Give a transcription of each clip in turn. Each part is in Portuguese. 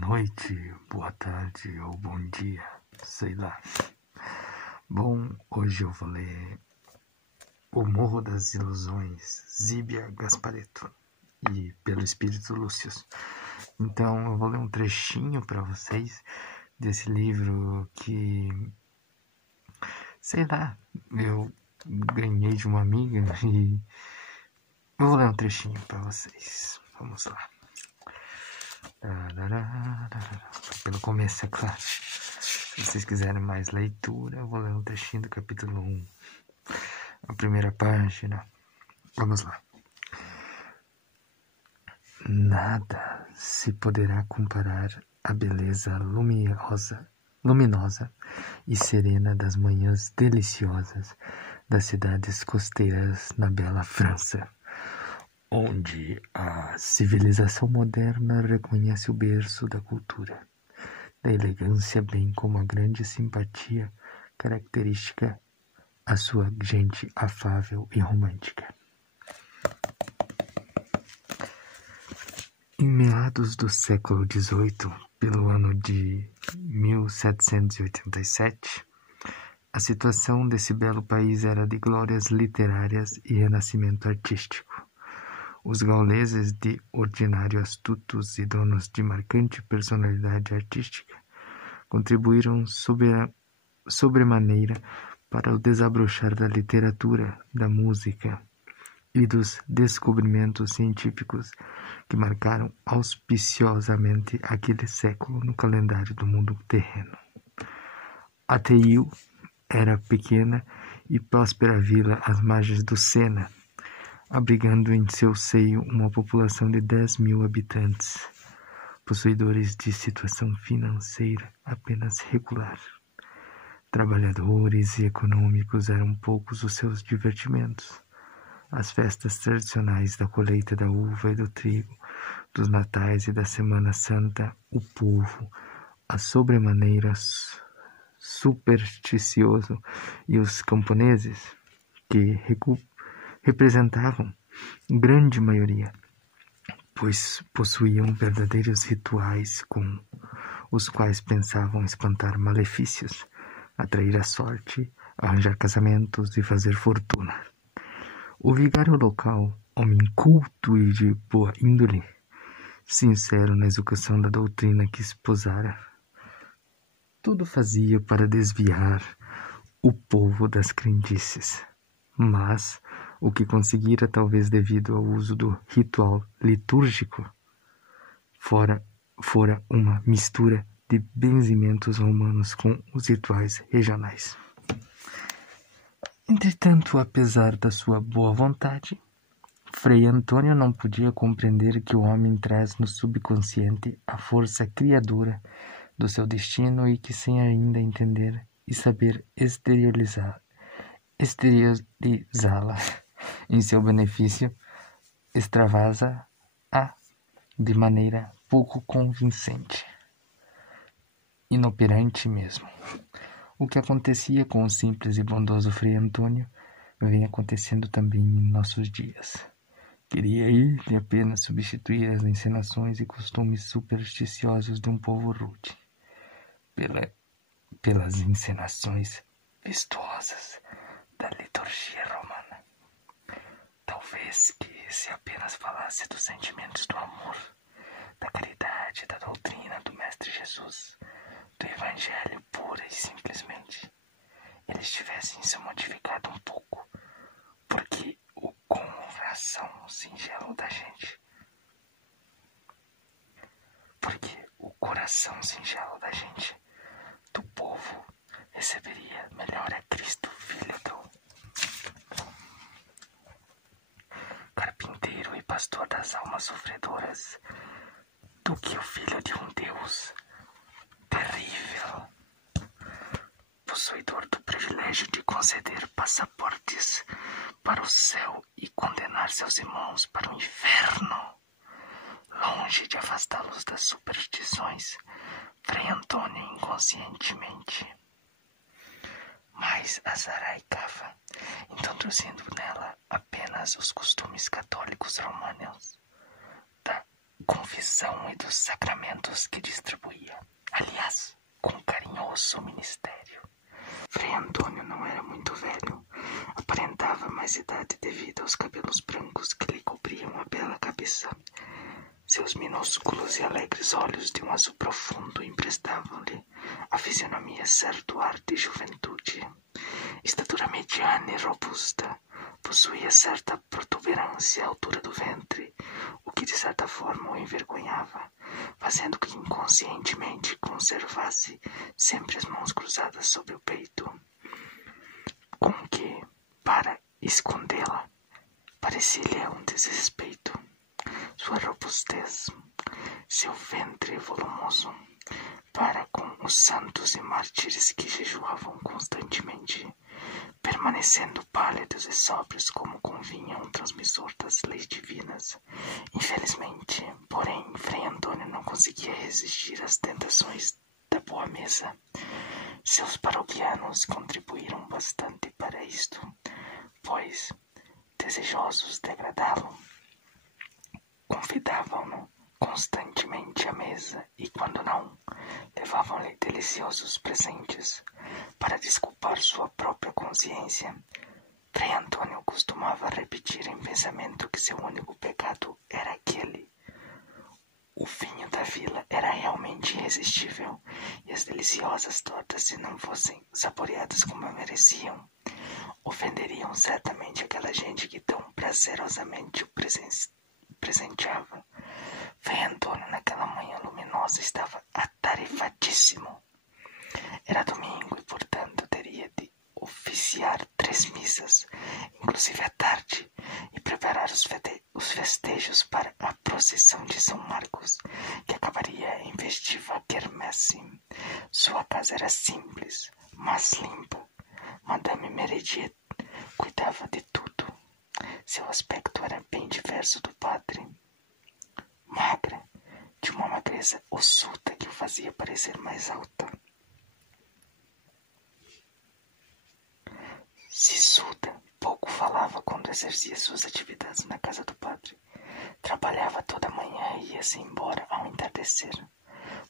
noite, boa tarde ou bom dia, sei lá. Bom, hoje eu vou ler O Morro das Ilusões, Zíbia Gasparetto, e pelo Espírito Lúcius. Então eu vou ler um trechinho para vocês desse livro que, sei lá, eu ganhei de uma amiga e eu vou ler um trechinho para vocês. Vamos lá. Pelo começo, é claro. Se vocês quiserem mais leitura, eu vou ler um trechinho do capítulo 1. A primeira página. Vamos lá. Nada se poderá comparar à beleza luminosa e serena das manhãs deliciosas das cidades costeiras na bela França, onde a civilização moderna reconhece o berço da cultura, da elegância, bem como a grande simpatia característica a sua gente afável e romântica. Em meados do século XVIII, pelo ano de 1787, a situação desse belo país era de glórias literárias e renascimento artístico. Os gauleses, de ordinário astutos e donos de marcante personalidade artística, contribuíram sobremaneira para o desabrochar da literatura, da música e dos descobrimentos científicos que marcaram auspiciosamente aquele século no calendário do mundo terreno. Ateil era pequena e próspera vila às margens do Sena, abrigando em seu seio uma população de 10.000 habitantes, possuidores de situação financeira apenas regular. Trabalhadores e econômicos eram poucos os seus divertimentos. As festas tradicionais da colheita da uva e do trigo, dos natais e da Semana Santa, o povo, a sobremaneira supersticioso, e os camponeses, que representavam grande maioria, pois possuíam verdadeiros rituais com os quais pensavam espantar malefícios, atrair a sorte, arranjar casamentos e fazer fortuna. O vigário local, homem culto e de boa índole, sincero na execução da doutrina que esposara, tudo fazia para desviar o povo das crendices, mas o que conseguira, talvez devido ao uso do ritual litúrgico, fora uma mistura de benzimentos romanos com os rituais regionais. Entretanto, apesar da sua boa vontade, Frei Antônio não podia compreender que o homem traz no subconsciente a força criadora do seu destino e que, sem ainda entender e saber exteriorizá-la em seu benefício, extravasa-a de maneira pouco convincente, inoperante mesmo. O que acontecia com o simples e bondoso Frei Antônio vem acontecendo também em nossos dias. Queria ele apenas substituir as encenações e costumes supersticiosos de um povo rude pelas encenações vistuosas da liturgia romana. Talvez que se apenas falasse dos sentimentos do amor, da caridade, da doutrina do Mestre Jesus, do Evangelho pura e simplesmente, eles tivessem se modificado um pouco, porque o coração singelo da gente, do povo, receberia melhor a Cristo, filho do carpinteiro e pastor das almas sofredoras, do que o filho de um Deus terrível, possuidor do privilégio de conceder passaportes para o céu e condenar seus irmãos para o inferno. Longe de afastá-los das superstições, Frei Antônio inconscientemente, mas azaraicava, introduzindo nela apenas os costumes católicos romanos da confissão e dos sacramentos que distribuía. Aliás, com carinhoso ministério. Frei Antônio não era muito velho. Aparentava mais idade devido aos cabelos brancos que lhe cobriam a bela cabeça. Seus minúsculos e alegres olhos de um azul profundo emprestavam-lhe a fisionomia certo ar de juventude. Estatura mediana e robusta, possuía certa protuberância à altura do ventre, o que de certa forma o envergonhava, fazendo que inconscientemente conservasse sempre as mãos cruzadas sobre o peito, com que, para escondê-la, parecia-lhe um desrespeito. Sua robustez, seu ventre volumoso, para com os santos e mártires que jejuavam constantemente, permanecendo pálidos e sóbrios como convinha um transmissor das leis divinas. Infelizmente, porém, Frei Antônio não conseguia resistir às tentações da boa mesa. Seus paroquianos contribuíram bastante para isto, pois, desejosos de agradá-lo, convidavam-no constantemente à mesa e, quando não, levavam-lhe deliciosos presentes para desculpar sua própria consciência. Frei Antônio costumava repetir em pensamento que seu único pecado era aquele. O vinho da vila era realmente irresistível, e as deliciosas tortas, se não fossem saboreadas como mereciam, ofenderiam certamente aquela gente que tão prazerosamente o presenteava. Frei Antônio, naquela manhã luminosa, estava atarefadíssimo. Era domingo e, portanto, teria de oficiar 3 missas, inclusive à tarde, e preparar os festejos para a procissão de São Marcos, que acabaria em festiva quermesse. Sua casa era simples, mas limpa. Madame Meredier cuidava de tudo. Seu aspecto era bem diverso do padre. Magra, de uma magreza ossuda que o fazia parecer mais alta. Sisuda, pouco falava quando exercia suas atividades na casa do padre. Trabalhava toda a manhã e ia-se embora ao entardecer,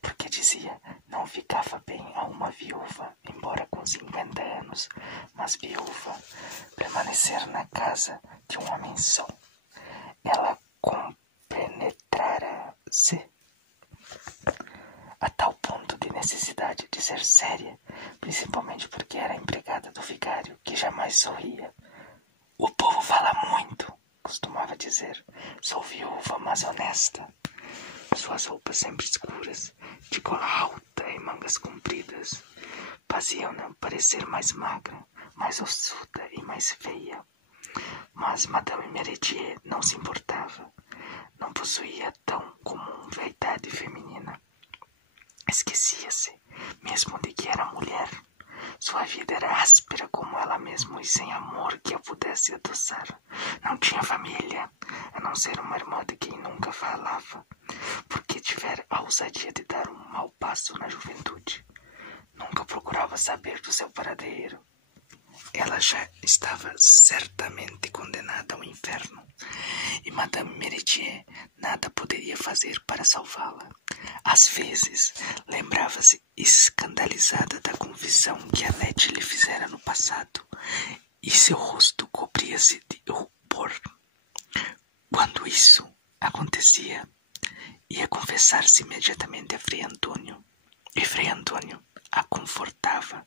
porque dizia não ficava bem a uma viúva, embora com 50 anos, mas viúva, permanecer na casa de um homem só. Ela compenetrara-se a tal ponto de necessidade de ser séria, principalmente porque era empregada do vigário, que jamais sorria. O povo fala muito, costumava dizer. Sou viúva, mas honesta. Suas roupas sempre escuras, de gola alta e mangas compridas, faziam-na parecer mais magra, mais ossuda e mais feia. Mas Madame Meredier não se importava. Não possuía tão comum vaidade feminina. Esquecia-se mesmo de que era mulher. Sua vida era áspera como ela mesma e sem amor que a pudesse adoçar. Não tinha família, a não ser uma irmã de quem nunca falava, porque tivera a ousadia de dar um mau passo na juventude. Nunca procurava saber do seu paradeiro. Ela já estava certamente condenada ao inferno, e Madame Meredier nada poderia fazer para salvá-la. Às vezes, lembrava-se escandalizada da confissão que a Nete lhe fizera no passado, e seu rosto cobria-se de rubor. Quando isso acontecia, ia confessar-se imediatamente a Frei Antônio, e Frei Antônio a confortava,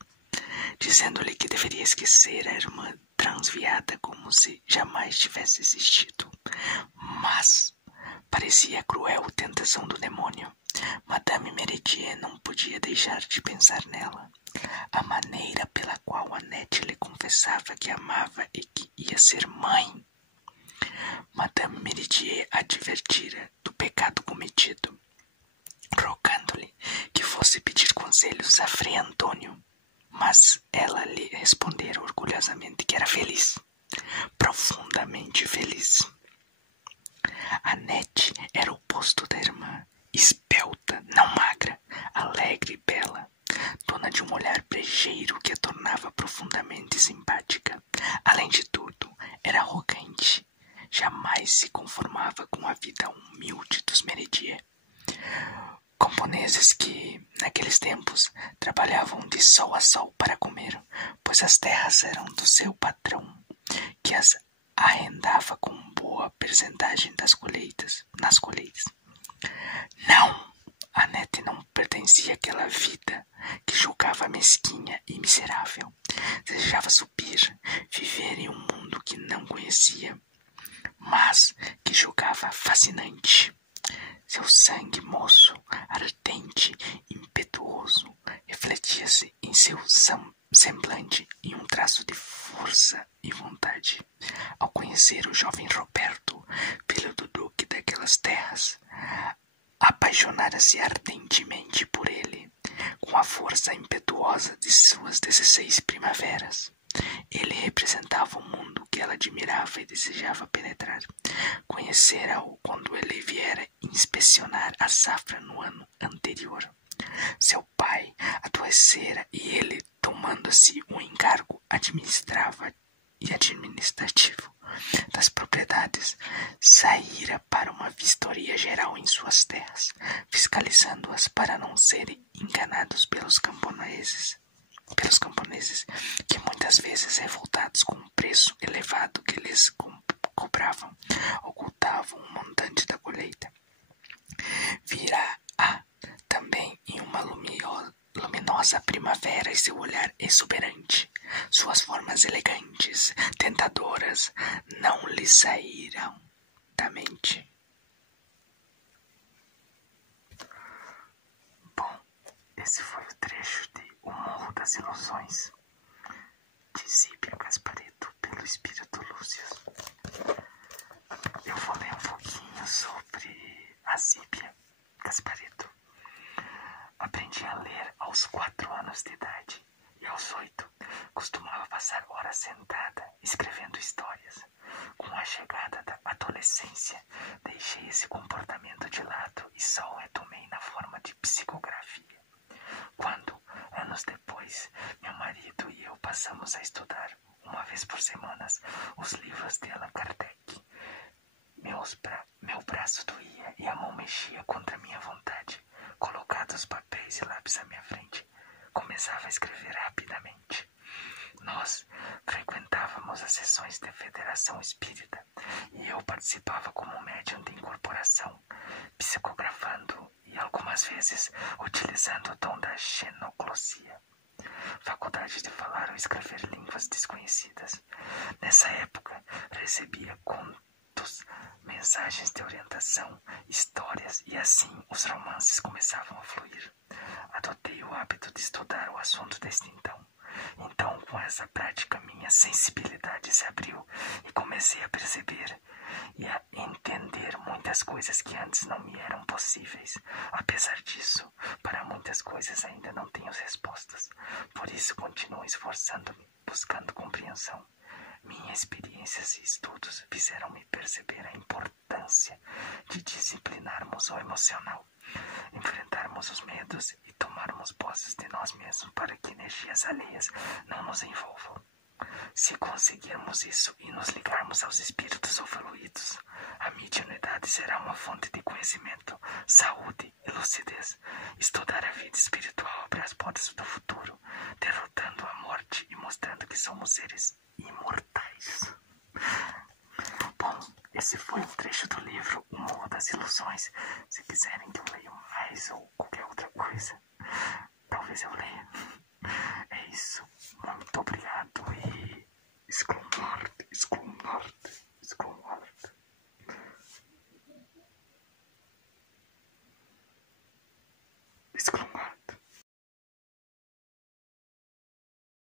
dizendo-lhe que deveria esquecer a irmã transviada como se jamais tivesse existido. Mas parecia cruel tentação do demônio. Madame Meredier não podia deixar de pensar nela. A maneira pela qual Annette lhe confessava que amava e que ia ser mãe. Madame Meredier advertira do pecado cometido, rogando-lhe que fosse pedir conselhos a Frei Antônio. Mas ela lhe respondera orgulhosamente que era feliz, profundamente feliz. Annette era o oposto da irmã, esbelta, não magra, alegre e bela, dona de um olhar brejeiro que a tornava profundamente simpática. Além de tudo, era arrogante, jamais se conformava continuava com a vida humilde dos Meredier. Camponeses que, naqueles tempos, trabalhavam de sol a sol para comer, pois as terras eram do seu patrão, que as arrendava com boa percentagem nas colheitas. Não! A Nete não pertencia àquela vida que julgava mesquinha e miserável. Desejava subir, viver em um mundo que não conhecia, mas que julgava fascinante. Seu sangue moço, ardente e impetuoso, refletia-se em seu semblante em um traço de força e vontade. Ao conhecer o jovem Roberto, filho do duque daquelas terras, apaixonara-se ardentemente por ele, com a força impetuosa de suas 16 primaveras. Ele representava o mundo que ela admirava e desejava penetrar. Conhecera-o quando ele viera inspecionar a safra no ano anterior. Seu pai adoecera e ele, tomando-se um encargo administrativo das propriedades, saíra para uma vistoria geral em suas terras, fiscalizando-as para não serem enganados pelos camponeses, que muitas vezes, revoltados com o preço elevado que lhes cobravam, ocultavam um montante da colheita. Vira-a também em uma luminosa primavera e seu olhar exuberante, suas formas elegantes, tentadoras, não lhe saíram da mente. Bom, esse foi o trecho de O Morro das Ilusões, de Zíbia Gasparetto, pelo Espírito Lúcio. Eu vou ler um pouquinho sobre a Zíbia Gasparetto. Aprendi a ler aos 4 anos de idade e aos 8 costumava passar horas sentada escrevendo histórias. Com a chegada da adolescência, deixei esse comportamento de lado e só o retomei na forma de psicografia. Quando, anos depois, meu marido e eu passamos a estudar, uma vez por semana, os livros de Allan Kardec, meu braço doía e a mão mexia contra minha vontade. Colocados papéis e lápis à minha frente, começava a escrever rapidamente. Nós frequentávamos as sessões da Federação Espírita e eu participava como médium de incorporação, psicografando e algumas vezes utilizando o dom da xenoglosia, faculdade de falar ou escrever línguas desconhecidas. Nessa época, recebia contos, mensagens de orientação, histórias e assim os romances começavam a fluir. Adotei o hábito de estudar o assunto desde então. Então, com essa prática, minha sensibilidade se abriu e comecei a perceber e a entender muitas coisas que antes não me eram possíveis. Apesar disso, para muitas coisas ainda não tenho respostas. Por isso, continuo esforçando-me, buscando compreensão. Minhas experiências e estudos fizeram-me perceber a importância de disciplinarmos o emocional, enfrentarmos os medos e tomarmos posse de nós mesmos para que energias alheias não nos envolvam. Se conseguirmos isso e nos ligarmos aos espíritos evoluídos, a mediunidade será uma fonte de conhecimento, saúde e lucidez. Estudar a vida espiritual abre as portas do futuro, derrotando a morte e mostrando que somos seres imortais. Bom, esse foi um trecho do livro O Morro das Ilusões. Se quiserem que eu leia mais ou qualquer outra coisa, talvez eu leia. É isso. Muito obrigado e... Exclamarte.